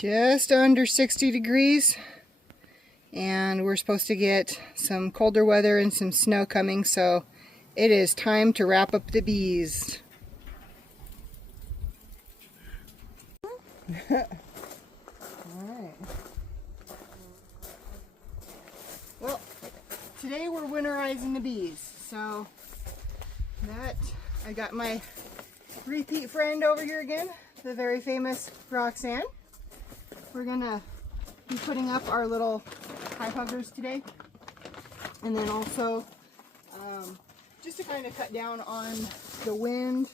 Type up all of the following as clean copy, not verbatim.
just under 60 degrees, and we're supposed to get some colder weather and some snow coming, so it is time to wrap up the bees. Alright. Well, today we're winterizing the bees, so that I got my repeat friend over here again, the very famous Roxanne. We're gonna be putting up our little hive huggers today, and then also just to kind of cut down on the wind,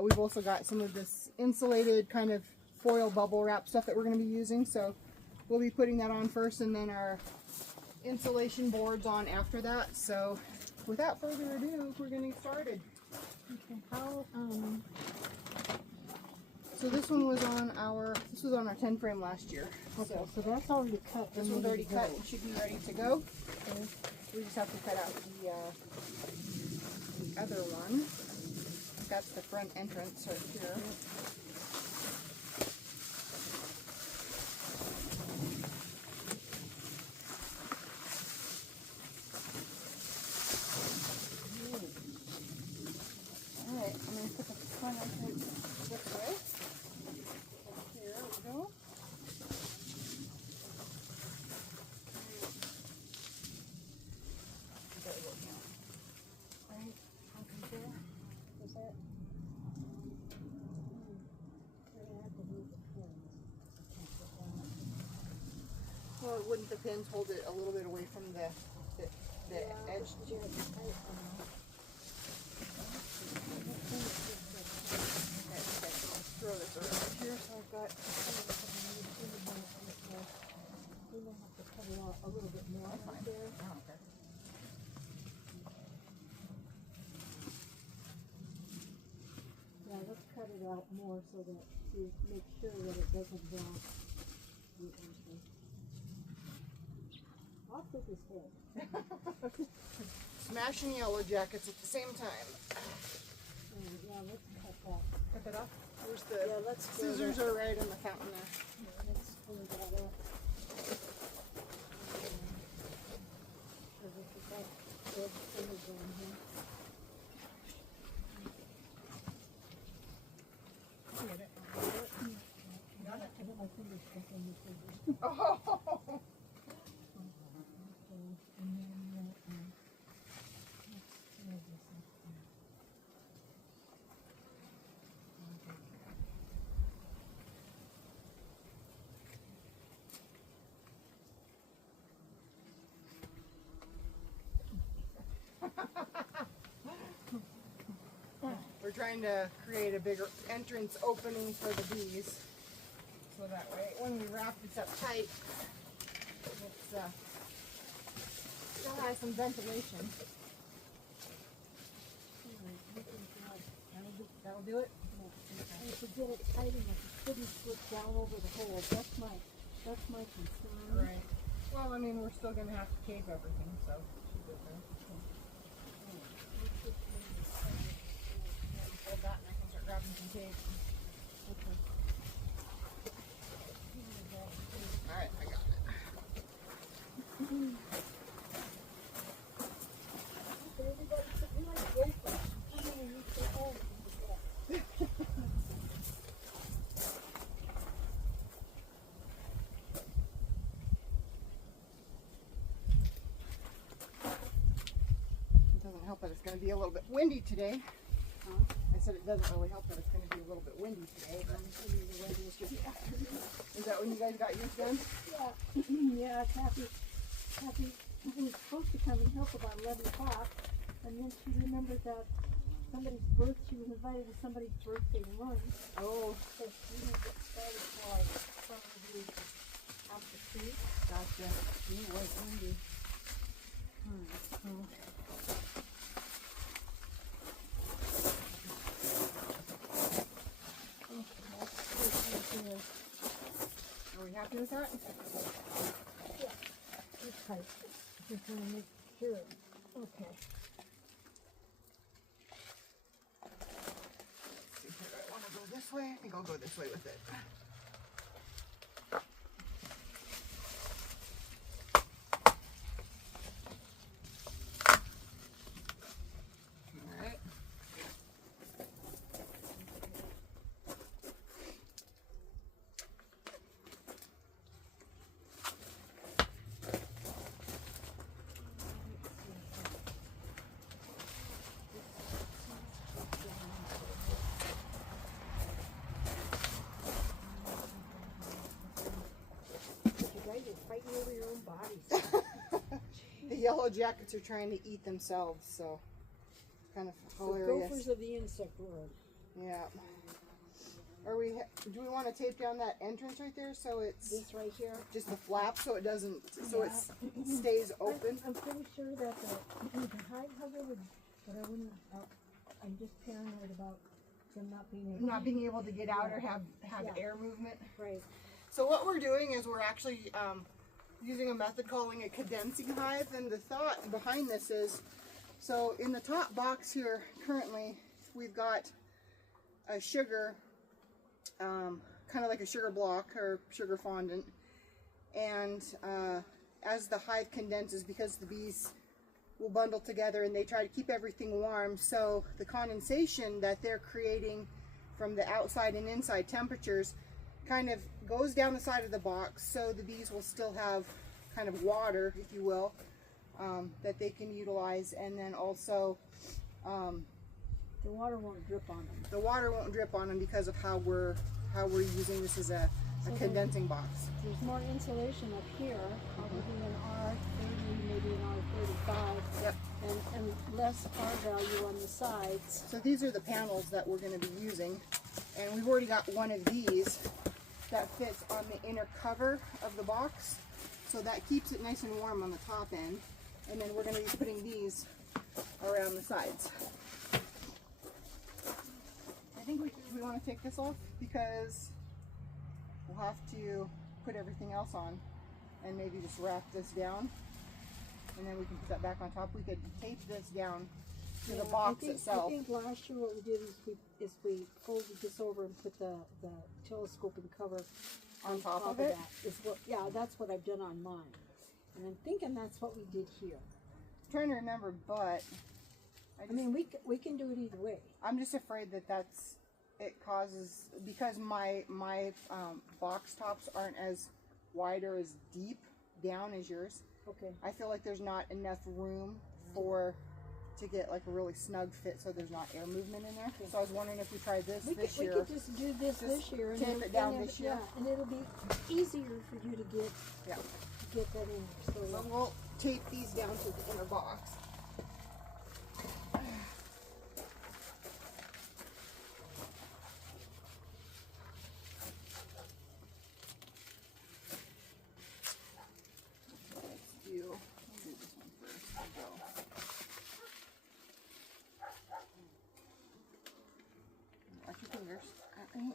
we've also got some of this insulated kind of foil bubble wrap stuff that we're going to be using, so we'll be putting that on first and then our insulation boards on after that. So without further ado, we're going to get started. Okay, so this one was on our 10 frame last year. okay, so that's already cut. This one's already cut and should be ready to go. Okay. We just have to cut out the other one. That's the front entrance right here. Alright, I'm going to put the front entrance this way. Here we go. Right, open there. Is that? Well, wouldn't the pins hold it a little bit away from the edge? Throw this over here, so I've got. We may have to cut it out a little bit more right there. Oh, okay. Yeah, let's cut it out more so that to make sure that it doesn't block the entrance. I'll put this head. Smashing yellow jackets at the same time. Yeah, let's cut that. Cut that off. Where's the scissors are right in the fountain there. Yeah, let's clean that up. Oh. We're trying to create a bigger entrance opening for the bees, so that way when we wrap this up tight, it still has some ventilation. That'll do it? And to get it tight enough, it couldn't slip down over the hole. That's my concern. Right. Well, I mean, we're still going to have to cave everything, so should be okay. Hold that and I can start grabbing some tape. Okay. Alright, I got it. It doesn't help that it's going to be a little bit windy today. I said it doesn't really help that it's going to be a little bit windy today. But is that when you guys got yours done? Yeah. Yeah, Kathy was supposed to come and help about 11 o'clock, and then she remembered that she was invited to somebody's birthday lunch. Oh. So she didn't get started till like probably after 2. Gotcha. It was windy. Are we happy with that? Yeah. It's tight. Just want to make sure. Okay. See, do I want to go this way? I think I'll go this way with it. yellow jackets are trying to eat themselves, so kind of The hilarious. gophers of the insect world. Yeah. Do we want to tape down that entrance right there so it's This right here. just the flap so it doesn't, so it stays open? I'm pretty sure that the hive hugger would, but I wouldn't. I'm just paranoid about them not being able to get out or have Yeah. air movement. Right. So what we're doing is we're actually using a method calling a condensing hive, and the thought behind this is, so in the top box here currently we've got a sugar, kind of like a sugar block or sugar fondant, and as the hive condenses, because the bees will bundle together and they try to keep everything warm, so the condensation that they're creating from the outside and inside temperatures kind of goes down the side of the box, so the bees will still have kind of water, if you will, that they can utilize, and then also The water won't drip on them. the water won't drip on them because of how we're using this as a condensing box. There's more insulation up here, probably an R30, maybe an R35, Yep. and less R value on the sides. So these are the panels that we're going to be using, and we've already got one of these that fits on the inner cover of the box, so that keeps it nice and warm on the top end, and then we're going to be putting these around the sides. I think we want to take this off because we'll have to put everything else on and maybe just wrap this down, and then we can put that back on top. We could tape this down to the box itself. I think last year what we did is we folded this over and put the telescoping cover On top of it? that. Yeah, that's what I've done on mine. And I'm thinking that's what we did here. I'm trying to remember, but I mean, we can do it either way. I'm just afraid that it causes, because my box tops aren't as wide or as deep down as yours. Okay. I feel like there's not enough room to get like a really snug fit, so there's not air movement in there. So I was wondering if we tried this this year. We could just do this year and tape it down this year. Yeah, and it'll be easier for you to get that in there. So we'll tape these down to the inner box. We'll do this one first. We'll go. Watch your fingers. Alright.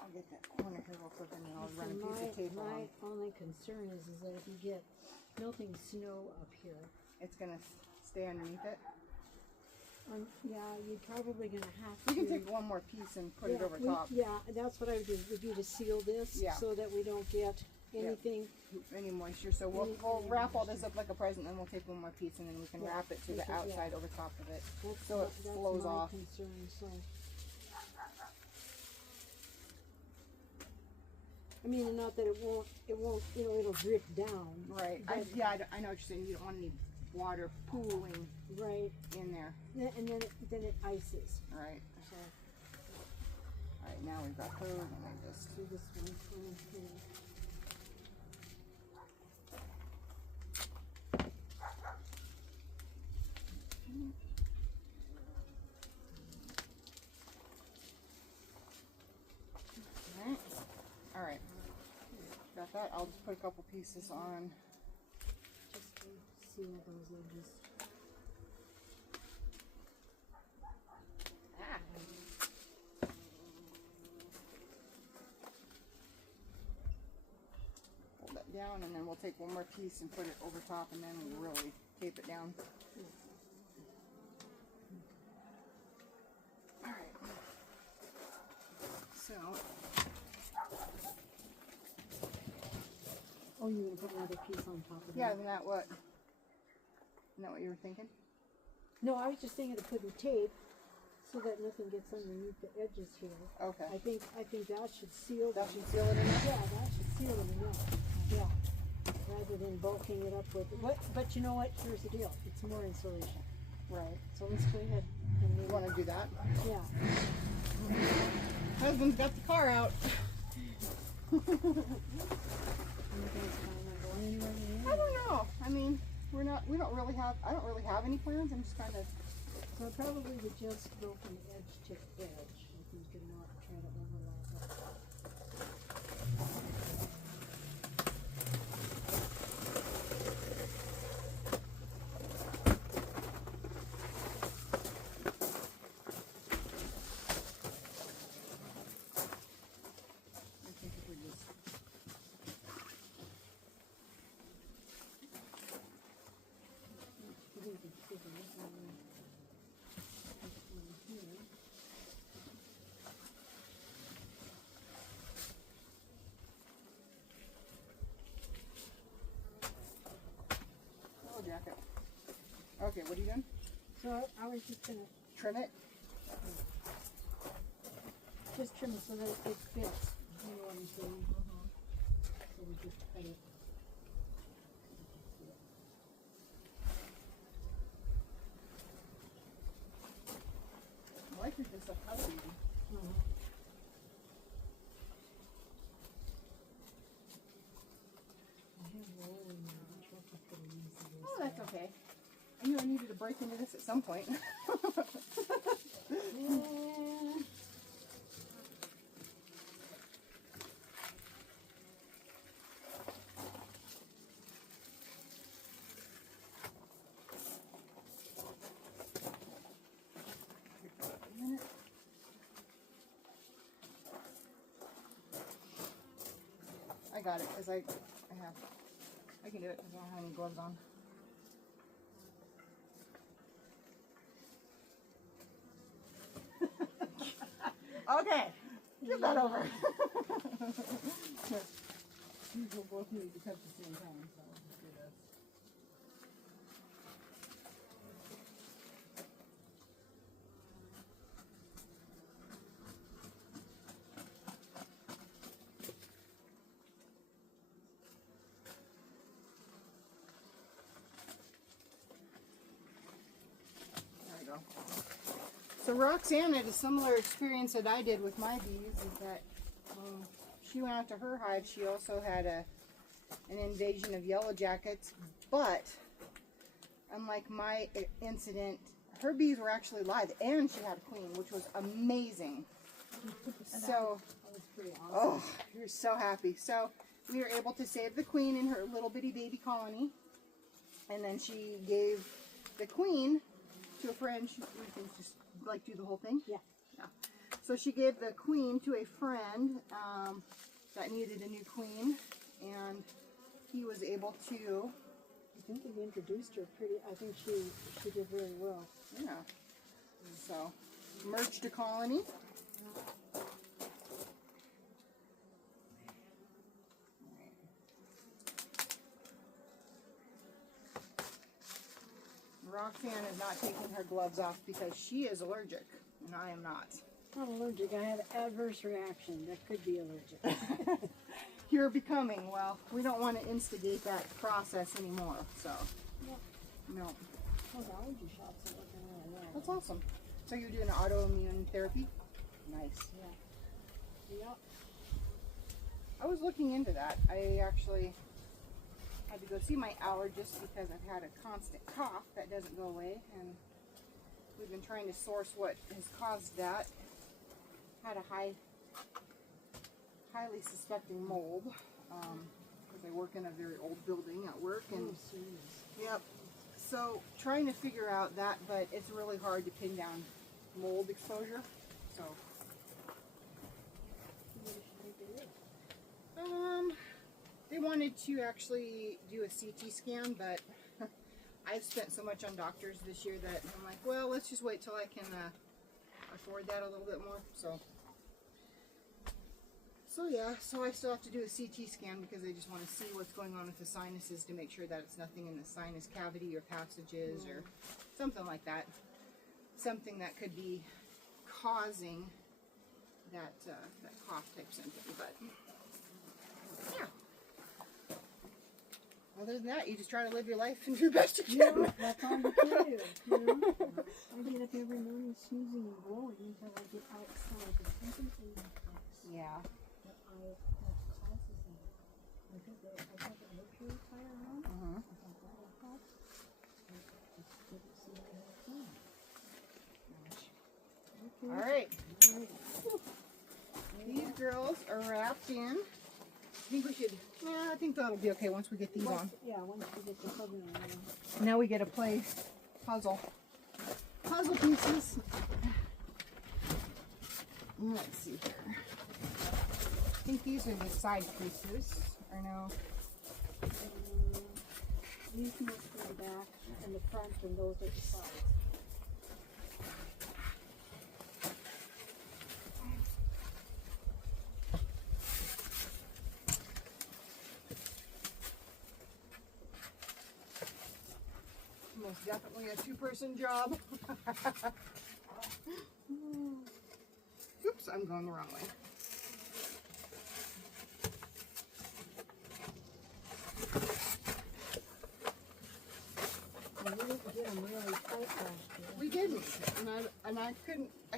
I'll get that corner here real quick and then I'll run a piece of tape My on. only concern is that if you get melting snow up here, It's going to stay underneath it. yeah, you're probably going to have We to. can take one more piece and put it over top. Yeah, that's what I would do. Would be to seal this so that we don't get anything. Any moisture. So we'll wrap all this up like a present, and we'll take one more piece, and then we can wrap it to the outside over top of it, so it flows off. Concern, so. I mean, not that it won't, it'll drip down. Right. I know what you're saying. You don't want any water pooling Right. in there. And then it ices. Right. So, All right. Now we've got her. And I just do this one here. All right. Got that. I'll just put a couple pieces on. Just to seal those edges. Hold that down, and then we'll take one more piece and put it over top, and then we'll really tape it down. All right. So. Oh, you're gonna put another piece on top of that? Yeah, isn't that what you were thinking? No, I was just thinking of putting tape so that nothing gets underneath the edges here. Okay. I think that should seal That them. should seal it enough? Yeah, that should seal them enough. Yeah. Rather than bulking it up with. But you know what? Here's the deal. It's more insulation. Right. So let's go ahead and You want to do that? Yeah. Husband's got the car out. You guys plan on going anywhere I don't know. I mean, we don't really have, I don't really have any plans. I'm just kind of, So I probably would just go from edge to edge. I think and not try to overlap it. I think if we just, oh, jacket. Okay, what are you doing? So I was just gonna Trim it? just trim it so that it fits. You know what I'm saying? So we just cut it. I like this stuff. How easy. Oh, that's okay. I knew I needed to break into this at some point. I got it because I can do it because I don't have any gloves on. Okay, give that over. We'll both need to cut at the same time, so let's do this. There we go. So Roxanne had a similar experience that I did with my bees, is that when she went out to her hive, she also had an invasion of yellow jackets, but unlike my incident, her bees were actually live, and she had a queen, which was amazing. So, That was pretty awesome. oh, you're so happy. So we were able to save the queen in her little bitty baby colony, and then she gave the queen to a friend. We can just like do the whole thing. Yeah. So she gave the queen to a friend that needed a new queen, and he was able to. I think they introduced her pretty. I think she did very well. Yeah. So merged a colony. Roxanne is not taking her gloves off because she is allergic, and I am not. Not allergic. I had adverse reaction. That could be allergic. You're becoming, well, we don't want to instigate that process anymore, so. Yep. No. Those allergy shots are looking really well. That's awesome. So you're doing autoimmune therapy? Nice. Yeah. Yep. I was looking into that. I actually had to go see my allergist because I've had a constant cough that doesn't go away, and we've been trying to source what has caused that. Had a highly suspecting mold because I work in a very old building at work, and yep. So trying to figure out that, but it's really hard to pin down mold exposure. So they wanted to actually do a CT scan, but I've spent so much on doctors this year that I'm like, well, let's just wait till I can afford that a little bit more. So So yeah, so I still have to do a CT scan because I just want to see what's going on with the sinuses to make sure that it's nothing in the sinus cavity or passages or something like that. Something that could be causing that that cough type symptom. But yeah. Other than that, you just try to live your life and do the best you can. Yeah, that's all you can do. You know? I get up every morning sneezing and blowing until I get outside. There's something in my place Yeah. that causes that. I think that I have an air purifier on. I thought that would help. I just didn't see what I was doing. Okay. All right. All right. These girls are wrapped in. I think we should, yeah, I think that'll be okay once we get these on. Yeah, once we get the cover on. Now we get to play puzzle pieces. Let's see here. I think these are the side pieces, or no? These must be the back and the front, and those are the sides. Most definitely a two-person job. Oops, I'm going the wrong way. We didn't get them really tight last year. We didn't, and I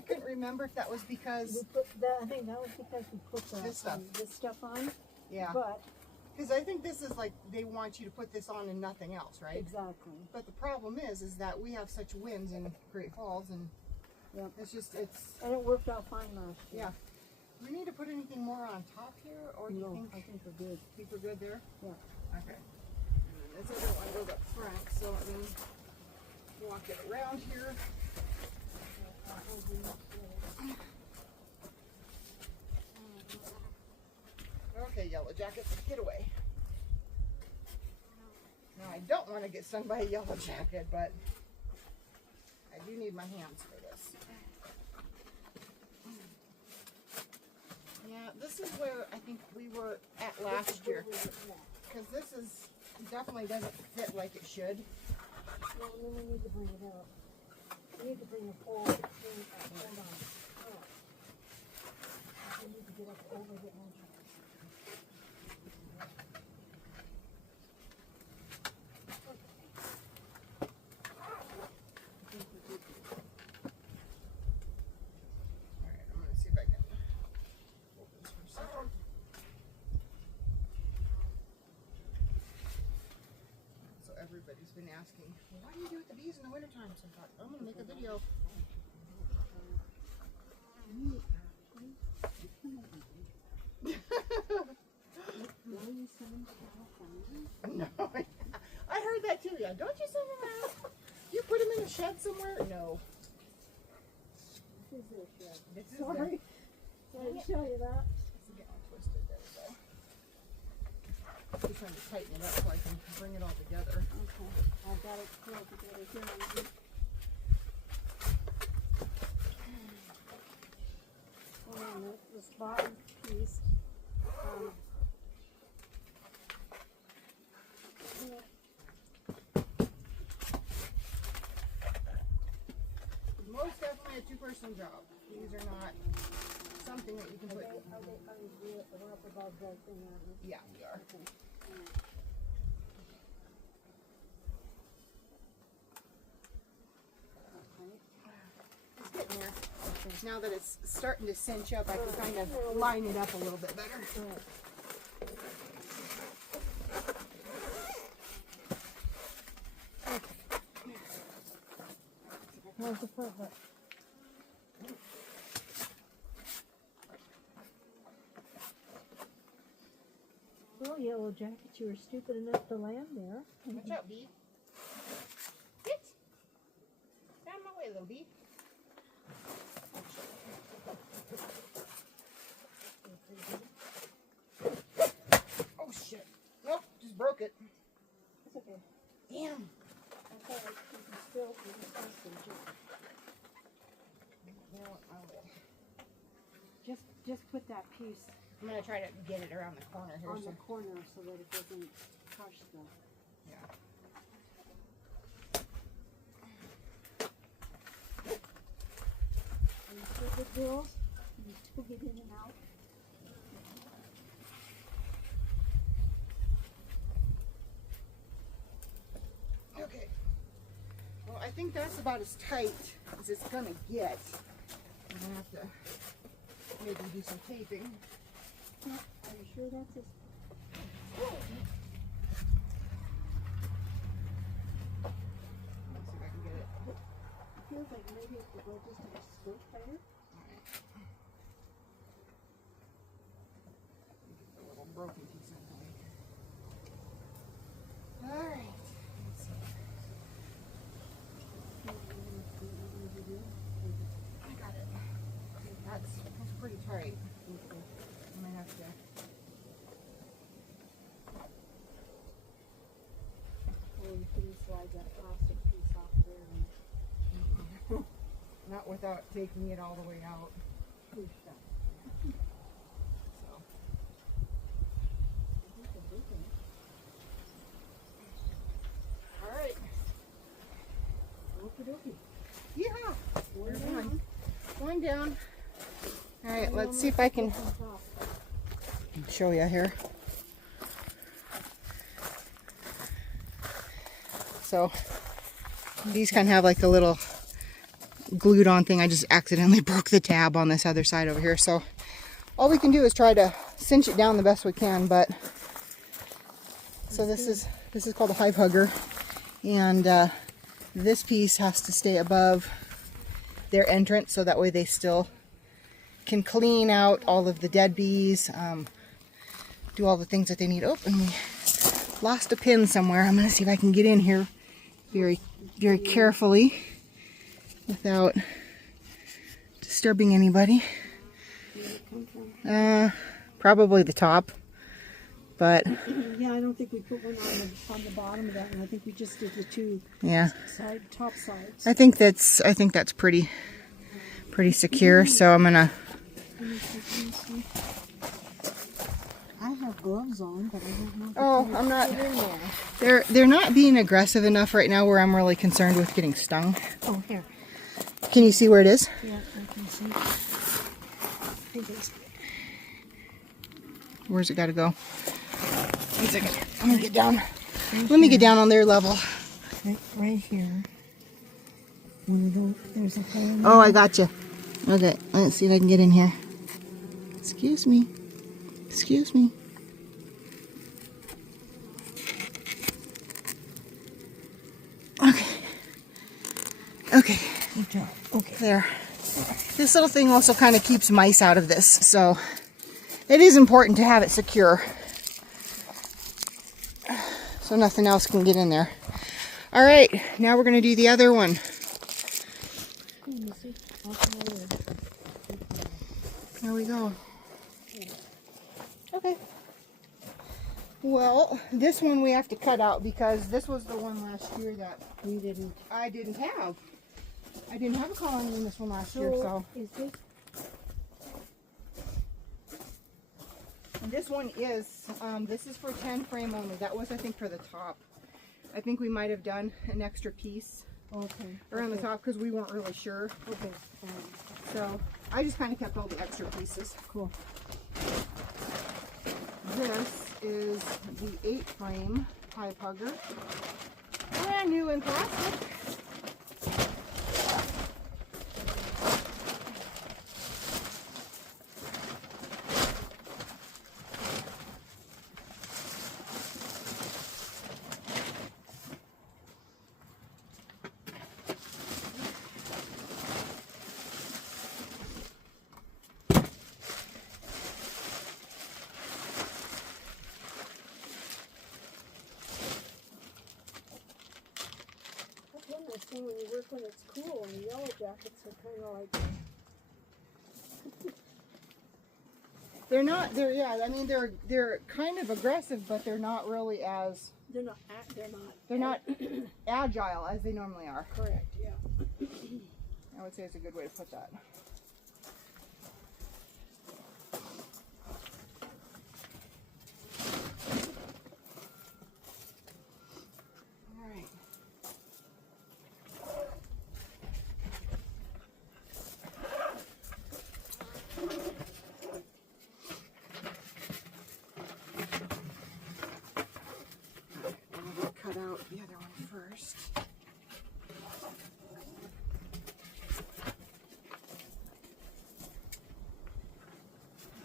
couldn't remember if that was because We put that, I think that was because we put the, This stuff. this stuff on. yeah, But because I think this is like they want you to put this on and nothing else, right? exactly. But the problem is that we have such winds in Great Falls, and Yep. it's And it worked out fine last year. yeah. Do we need to put anything more on top here, or do you No, think I think we're good. we're good there? Yeah. Okay. And then this other one goes up front, so let me walk it around here. Okay, Yellow Jacket, get away. Now I don't want to get stung by a Yellow Jacket, but I do need my hands for this. Yeah, this is where I think we were at last year, because this is definitely doesn't fit like it should. Well, then we need to bring it up. We need to bring the pole thing up. Hold on. Oh. We need to get up over the entrance. Alright, I'm going to see if I can hold this for a second. So everybody's been asking, well, what do you do with the bees in the wintertime? So I thought, I'm going to make a video. No, I heard that too. Yeah, don't you send them out? You put them in a shed somewhere? No. This is their shed. This is Sorry. I didn't show you that. It's getting twisted. There we go. I'm trying to tighten it up so I can bring it all together. Okay. I've got it pulled together here. And this bottom piece. Most definitely a two-person job. These are not something that you can put. Are we up above that thing, aren't we? Yeah, we are. Okay. It's getting there. Now that it's starting to cinch up, I can kind of line it up a little bit better. Where's the foot hook? Well, Yellow Jacket, you were stupid enough to land there. Watch out, bee. Get out of my way, little bee. Oh shit! Nope, just broke it. It's okay. Damn. I thought you could still do the hostage. No, I will. Just put that piece I'm gonna try to get it around the corner here. On the corner so that it doesn't crush the. Yeah. Are you still good girls? You still get in and out? Okay. Well, I think that's about as tight as it's gonna get. I'm gonna have to maybe do some taping. Are you sure that's as... Let's see if I can get it. It feels like maybe it could go just a squirt tighter. Alright. Get the little broken piece out of the way. Alright. Let's see. I got it. That's pretty tight. I might have to. Or you can slide that plastic piece off there and Not without taking it all the way out. push that. So. Alright. Okie dokie. Yeah. One There's down. One down. Alright, let's see if I can show you here. So these kind of have like a little glued on thing. I just accidentally broke the tab on this other side over here. So all we can do is try to cinch it down the best we can. But so this is called a hive hugger, and this piece has to stay above their entrance so that way they still can clean out all of the dead bees, do all the things that they need. Oh, and we lost a pin somewhere. I'm going to see if I can get in here very, very carefully without disturbing anybody. Probably the top, but yeah, I don't think we put one on the bottom of that one. I think we just did the two top sides. I think that's pretty secure. So I'm gonna. I have gloves on, but I don't know. Oh, I'm not. They're not being aggressive enough right now where I'm really concerned with getting stung. Oh, here. Can you see where it is? Yeah, I can see. Where's it got to go? One second. Let me get down. Let me get down on their level. Right here. One of those. There's a hole. Oh, I got you. Okay, let's see if I can get in here. Excuse me. Excuse me. Okay. Okay. Good job. Okay. There. This little thing also kind of keeps mice out of this, so it is important to have it secure so nothing else can get in there. All right, now we're going to do the other one. There we go. Okay. Well, this one we have to cut out because this was the one last year that I didn't have. I didn't have a colony in this one last year, so. Is this? And this one is, this is for 10 frame only. That was, I think, for the top. I think we might have done an extra piece around the top because we weren't really sure. Okay. So I just kind of kept all the extra pieces. Cool. This is the 8 frame hive hugger. Brand new in plastic. When you work when it's cool, and the yellow jackets are kind of like. I mean, they're kind of aggressive, but they're not really as. They're not Agile as they normally are. Correct. Yeah. I would say it's a good way to put that. out the other one first.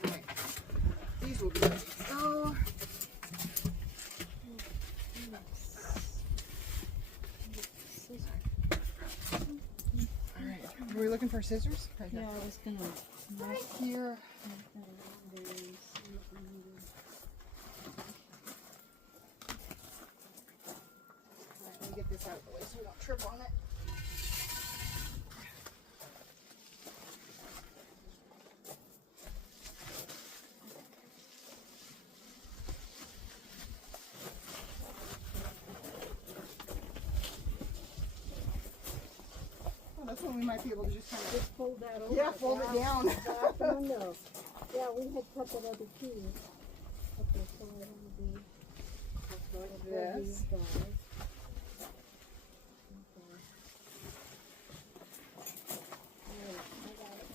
Alright, these will be ready to go. Alright, were we looking for scissors? Right Yeah, here. I was gonna. Right here. Alright, let me get this out of the way so we don't trip on it. Oh, that's when we might be able to just kind of Just fold that over. yeah, fold it down. Back the window. Yeah, we had cut that other too. Okay, so what I'm gonna do. like Fold these this. guys. Okay. Alright, I got it.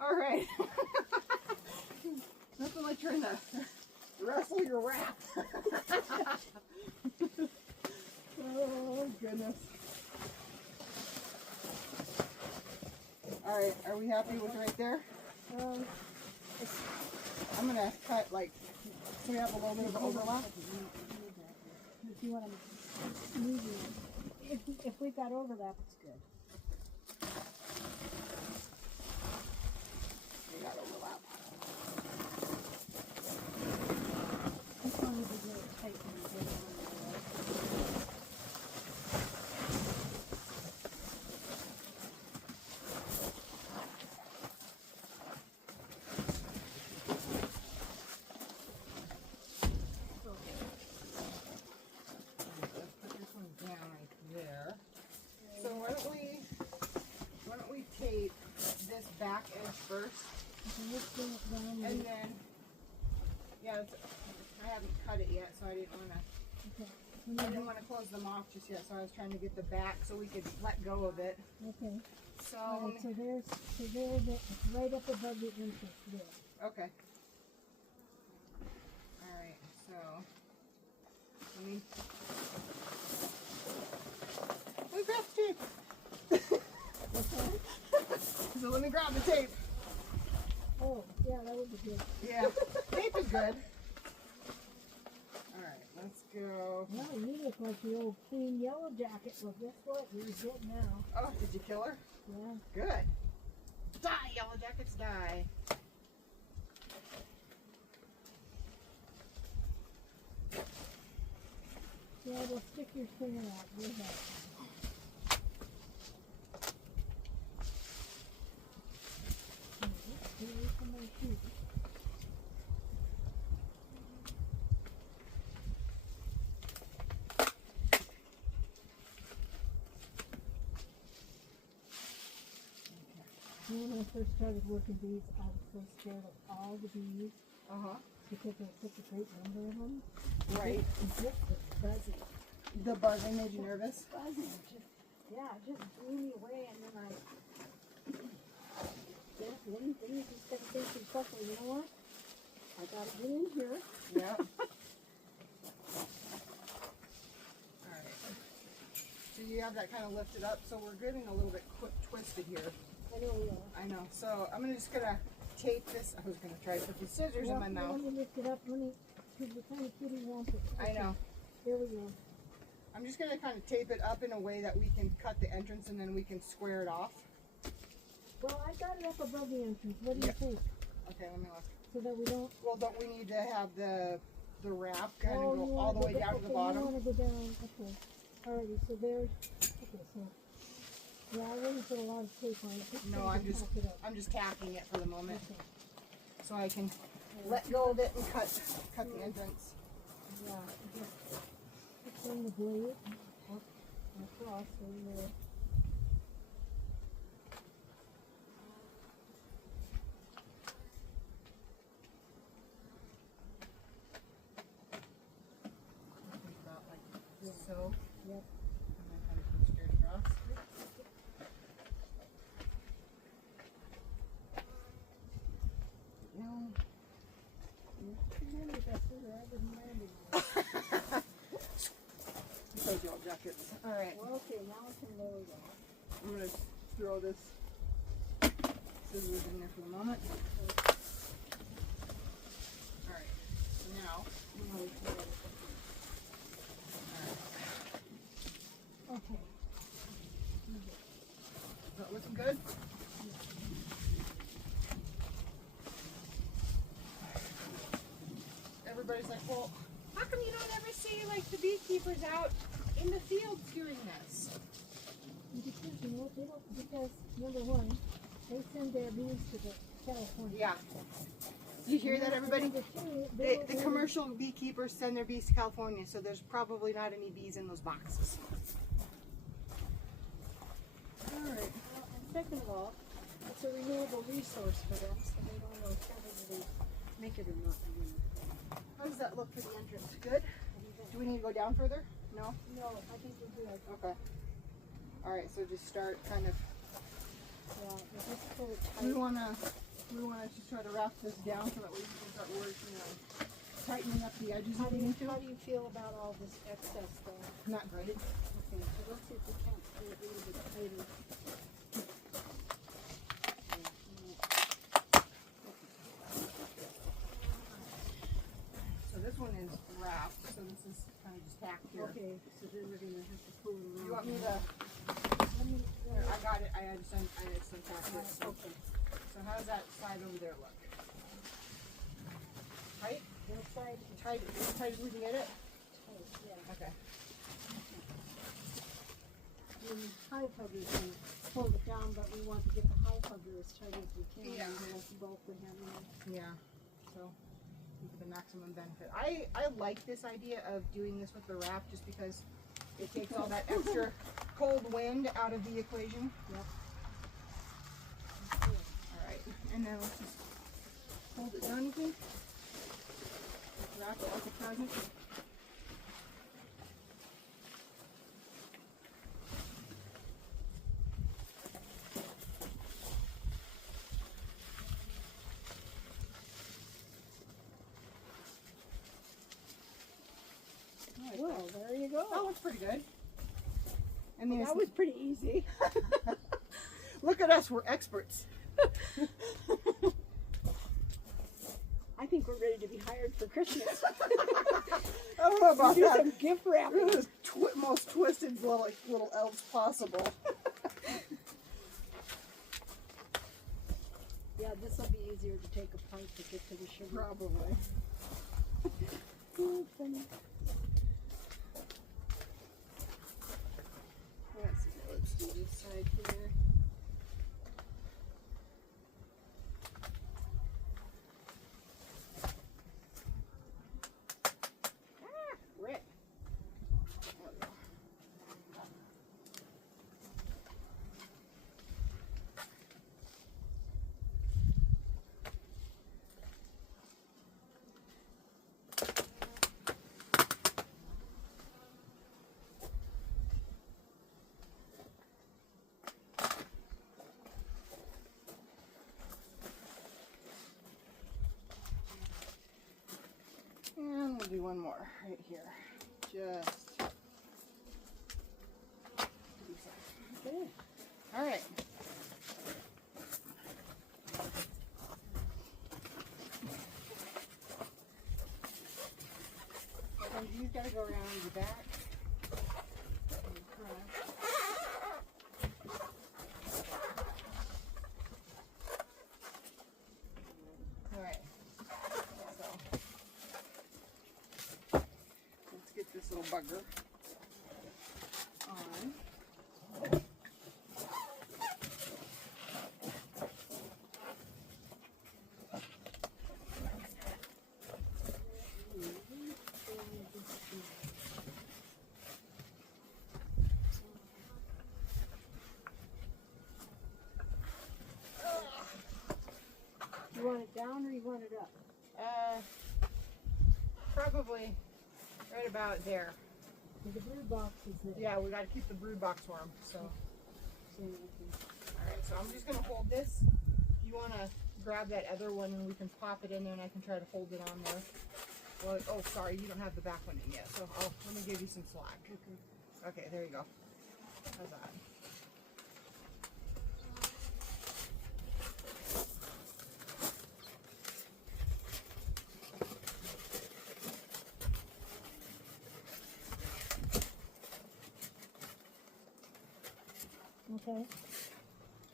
All right. Nothing like trying to wrestle your wrap. Oh, goodness. All right, are we happy with right there? Um, I'm gonna cut like, so we have a little bit of overlap. if you want to move it, if we've got overlap, it's good. We got overlap. This one is a little tight when you get it on there. Let's put this one down right there. So why don't we tape this back edge first, and then yeah, I haven't cut it yet, so I didn't want to close them off just yet. So I was trying to get the back so we could let go of it. Okay. So Alright, so there's it's right up above the entrance there. okay. All right. So let me grab the tape. So let me grab the tape. Oh, yeah, that would be good. Yeah, tape is good. All right, let's go. Well, you look like the old Queen Yellow Jacket. Well, guess what? You're dead now. Oh, did you kill her? Yeah. Good. Die, Yellow Jackets, die. Yeah, we'll stick your finger out. Go ahead. Stay away from my shoes. When I first started working bees, I was so scared of all the bees because there was such a great number of them. Right. And just the buzzing. The buzzing made you nervous? Buzzing. It just blew me away. And then then you just gotta think to yourself, well, you know what? I gotta get in here. Yeah. All right. So you have that kind of lifted up, so we're getting a little bit twisted here. I know we are. I know. So I'm just gonna tape this. I was gonna try to put the scissors in my mouth. Let me lift it up. Because the kind of kitty wants it. I know. There we go. I'm just gonna kind of tape it up in a way that we can cut the entrance and then we can square it off. Well, I got it up above the entrance. What do you think? Okay, let me look. So that we don't. Well, don't we need to have the wrap kind of you go all the wanna way go down to the You bottom? want to go down. Okay. Alrighty. So there's. Okay. So. Yeah, I wouldn't put a lot of tape on it. No, I'm just tacking it for the moment, Okay. so I can let go of it and cut the entrance. Yeah. Just bring the blade up across and there. About like so. Yep. And then kind of come straight across. No. didn't land it. Those yellow jackets. All right. Well, okay, now I can lower that. I'm gonna throw this scissors in there for the moment. All right. So now. Okay. Is that looking good? Everybody's like, well, how come you don't ever see like the beekeepers out in the fields doing this? Because, you know, they don't, because number one, they send their bees to the California. Yeah. Do you hear that, everybody? Number two, The commercial beekeepers send their bees to California, so there's probably not any bees in those boxes. All right. And second of all, it's a renewable resource for them, so they don't know whether they make it or not. How does that look for the entrance? Good? Do we need to go down further? No? No, I think we're good. Okay. All right, so just start kind of. Yeah, we'll just pull it tight. We wanna just try to wrap this down so that we can start working on tightening up the edges if we need to. How do you feel about all this excess though? Not great. Okay, so let's see if we can't do it a little bit tighter. So this one is wrapped, so this is kind of just tacked here. Okay, so then we're gonna have to pull it around. You want me to? Here, I got it. I just untacked it. So. Okay. So how does that side over there look? Tight? That side Tight as tight as we can get it? tight, yeah. Okay. The hive hugger can hold it down, but we want to get the hive hugger as tight as we can. Yeah. And let the bulk we have in. Yeah. So for the maximum benefit. I like this idea of doing this with the wrap just because it takes all that extra cold wind out of the equation. Yep. Alright. And then let's just hold it down, you think? Wrap it like a present. Well, there you go. That looks pretty good. I mean, That was pretty easy. look at us, we're experts. I think we're ready to be hired for Christmas. I don't know about Do that. some gift wrapping. We're the most twisted little elves possible. Yeah, this will be easier to take apart to get to the sugar. Probably. Oh, funny. Let's do this side here. Rip. There we go. And we'll do one more right here. Just. Okay. All right. So then these gotta go around the back. And the front. All right. So let's get this little bugger on. You want it down or you want it up? Probably right about there. The brood box is there. Yeah, we got to keep the brood box warm. So, So, okay. all right. So I'm just gonna hold this. You want to grab that other one and we can pop it in there, and I can try to hold it on there. Well, oh, sorry, you don't have the back one in yet, so let me give you some slack. Okay. Okay, there you go. How's that? Okay.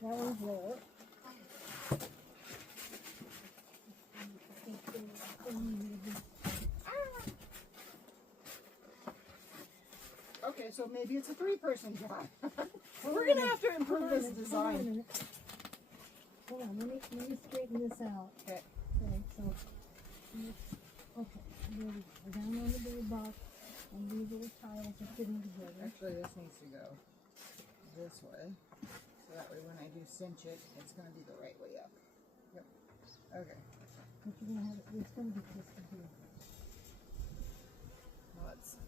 That one's there. Okay, so maybe it's a three-person job. We're gonna have to improve this design. Hold on, let me straighten this out. Okay. Okay, so, okay, there we go. We're down on the bird box, and these little tiles are fitting together. Actually, this needs to go this way, so that way when I do cinch it, it's gonna be the right way up. Yep. Okay. But you're gonna have it's gonna be twisted here. Well, let's.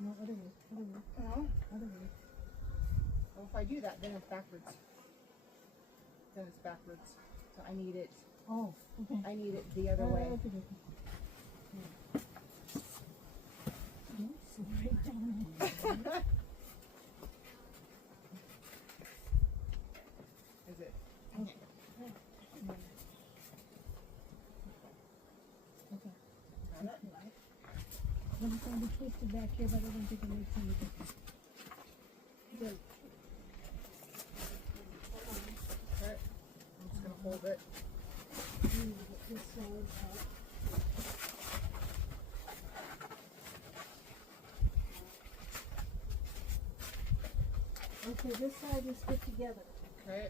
No, other way, other way, No. other way. Well, if I do that, then it's backwards. Then it's backwards. So I need it. Oh, okay. I need it the other way. Okay, okay. Don't sit right down. Is it? Okay. Okay. Got it? It's going to be twisted back here, but I don't think it makes any difference. Good. Okay. I'm just gonna hold it. You need to get this side up. Okay, this side is fit together. Okay.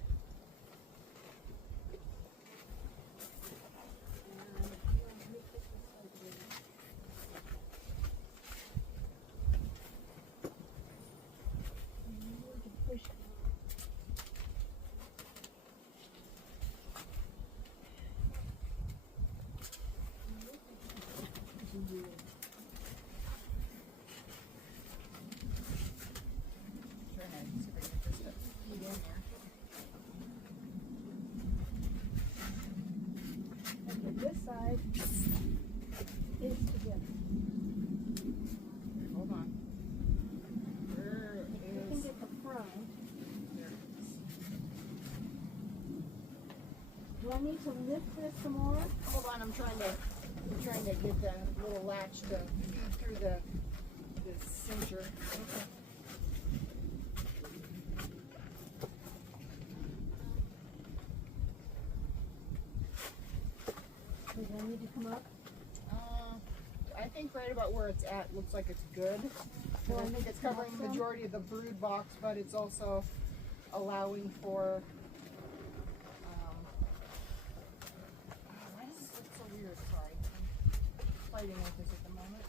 This side is together. Hold on. Where You can is? get the front. There it is. Do I need to lift this some more? Hold on. I'm trying to get the little latch to feed through the cincher. Okay. Does I need to come up? I think right about where it's at looks like it's good. So I think it's covering the majority of the brood box, but it's also allowing for. Why does this look so weird? Sorry, I'm fighting with this at the moment.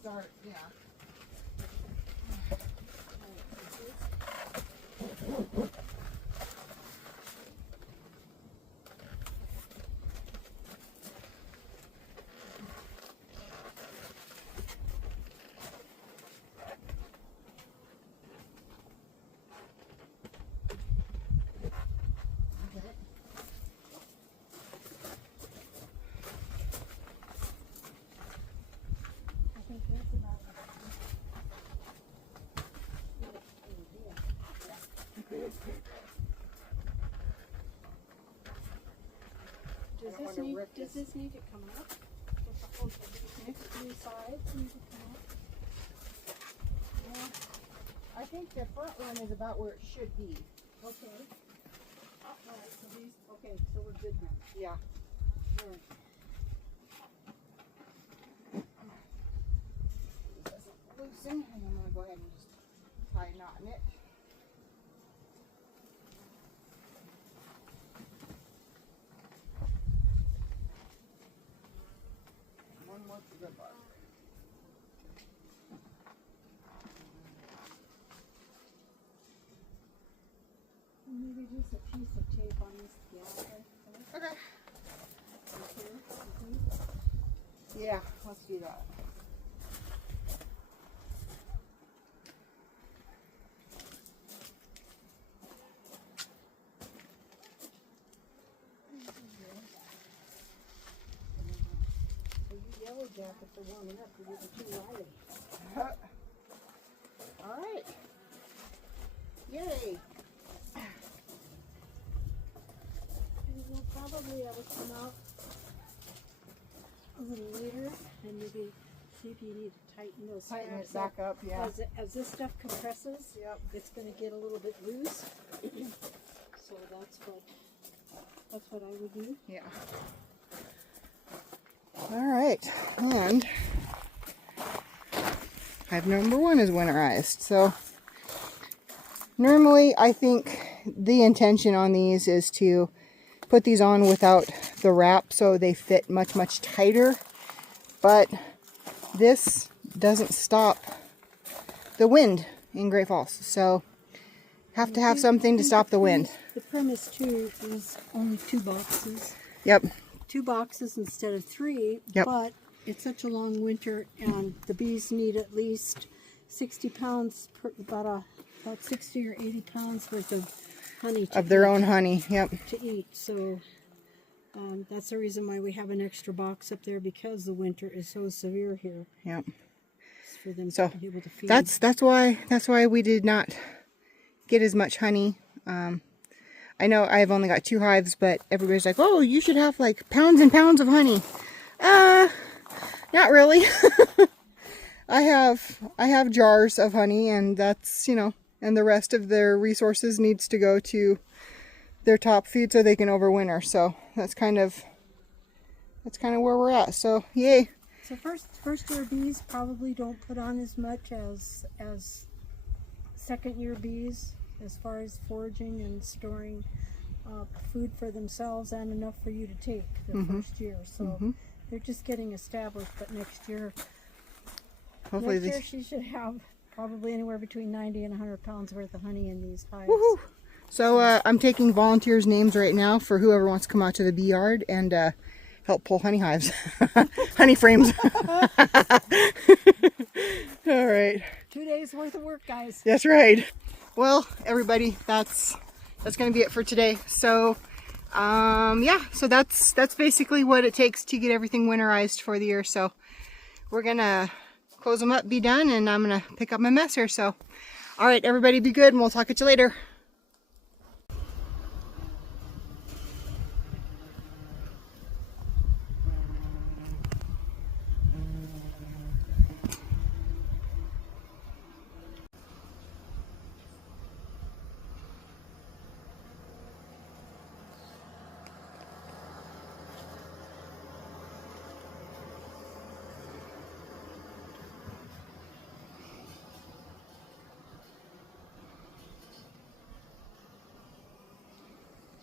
Start, yeah. I think that's about Does this need to come up? Next three sides need to come up? Yeah. I think the front one is about where it should be. Okay. Alright, so these, okay, so we're good now. Yeah. Alright. This doesn't loosen, and I'm going to go ahead and just tie a knot in it. One more for the bark. Maybe just a piece of tape on this outside. Okay. Right here. Yeah, let's do that. jackets are warm enough to get too riley. All right. Yay. And we'll probably come out a little later and maybe see if you need to tighten those Tighten it straps back up, yeah. As this stuff compresses, Yep. it's going to get a little bit loose. So that's what I would do. Yeah. All right, and hive number 1 is winterized. So normally I think the intention on these is to put these on without the wrap so they fit much, much tighter. But this doesn't stop the wind in Great Falls. So have to have something to stop the wind. The premise too is only 2 boxes. Yep. 2 boxes instead of 3, Yep. but it's such a long winter and the bees need at least 60 pounds, about 60 or 80 pounds worth of honey Of their own honey, yep. to eat. So that's the reason why we have an extra box up there, because the winter is so severe here. Yep. It's for them So to be able to feed. that's why we did not get as much honey. I know I've only got 2 hives, but everybody's like, oh, you should have like pounds and pounds of honey. Not really. I have jars of honey, and that's, you know, and the rest of their resources needs to go to their top feed so they can overwinter. So that's kind of where we're at. So yay. So first year bees probably don't put on as much as second year bees, as far as foraging and storing food for themselves and enough for you to take the first year. So they're just getting established, but next year Hopefully she should have probably anywhere between 90 and 100 pounds worth of honey in these hives. Woohoo! So I'm taking volunteers' names right now for whoever wants to come out to the bee yard and help pull honey hives. Honey frames. All right. 2 days worth of work, guys. That's right. Well, everybody, that's going to be it for today. So, yeah, so that's basically what it takes to get everything winterized for the year. So we're going to close them up, be done, and I'm going to pick up my mess here. So, all right, everybody, be good, and we'll talk at you later.